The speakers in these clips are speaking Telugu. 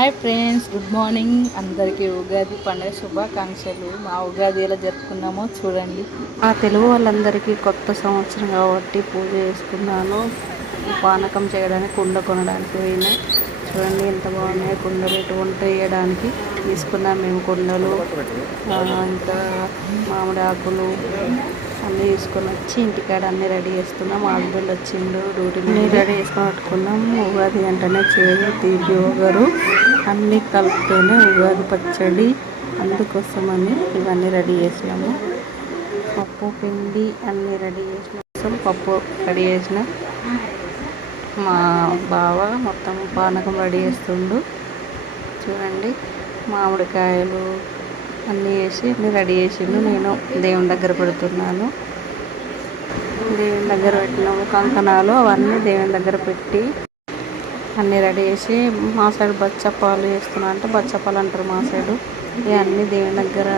Hi friends, good morning. అందరికీ ఉగాది పండుగ శుభాకాంక్షలు. మా ఉగాది ఎలా జరుపుకున్నామో చూడండి. ఆ తెలుగు వాళ్ళందరికీ కొత్త సంవత్సరం కాబట్టి పూజ చేసుకున్నాను. పానకం చేయడానికి కుండ కొనడానికి పోయినా. చూడండి ఎంత బాగున్నాయి కుండలు. ఇటు వంట వేయడానికి తీసుకున్నాం మేము కుండలు, ఇంకా మామిడి ఆకులు అన్నీ తీసుకొని వచ్చి ఇంటికాడ అన్నీ రెడీ చేసుకున్నాం. మా హస్బెండ్ వచ్చిండు డ్యూటీని రెడీ చేసుకొని పెట్టుకున్నాం. ఉగాది అంటేనే చేదు తీపి ఒగరు అన్నీ కలిపితేనే ఉగాది పచ్చడి. అందుకోసమని ఇవన్నీ రెడీ చేసినాము. పప్పు పిండి అన్నీ రెడీ చేసిన పప్పు రెడీ చేసిన మా బావ మొత్తం పానకం రెడీ చేస్తుండు. చూడండి మామిడికాయలు అన్నీ వేసి అన్నీ రెడీ చేసిండు. నేను దేవుని దగ్గర పెడుతున్నాను. దేవుని దగ్గర పెట్టినాము కంకణాలు అవన్నీ దేవుని దగ్గర పెట్టి అన్నీ రెడీ చేసి మా సైడ్ బచ్చప్పాలు చేస్తున్నా అంటే బచ్చప్పాలు అంటారు మా సైడు. ఇవన్నీ దేవుని దగ్గర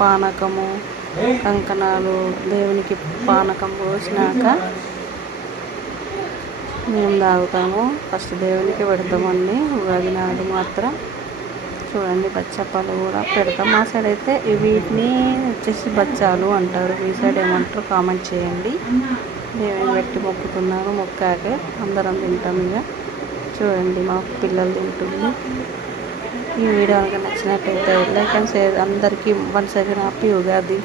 పానకము కంకణాలు దేవునికి పానకం పోసినాక మేము తాగుతాము. ఫస్ట్ దేవునికి పెడతామండి ఉగాది నాడు మాత్రం. చూడండి బచ్చప్పాలు కూడా పెడతాం. మా సైడ్ అయితే వీటిని వచ్చేసి బచ్చాలు అంటారు. మీ సైడ్ ఏమంటారు కామెంట్ చేయండి. దేవుని పెట్టి మొక్కుతున్నాను. మొక్కాకే అందరం తింటాం. ఇక చూడండి మా పిల్లలు తింటుంది. ఈ వీడియో కనుక నచ్చినట్టయితే లైక్ అండ్ షేర్. అందరికీ వన్స్ అగైన్ హ్యాపీ ఉగాది.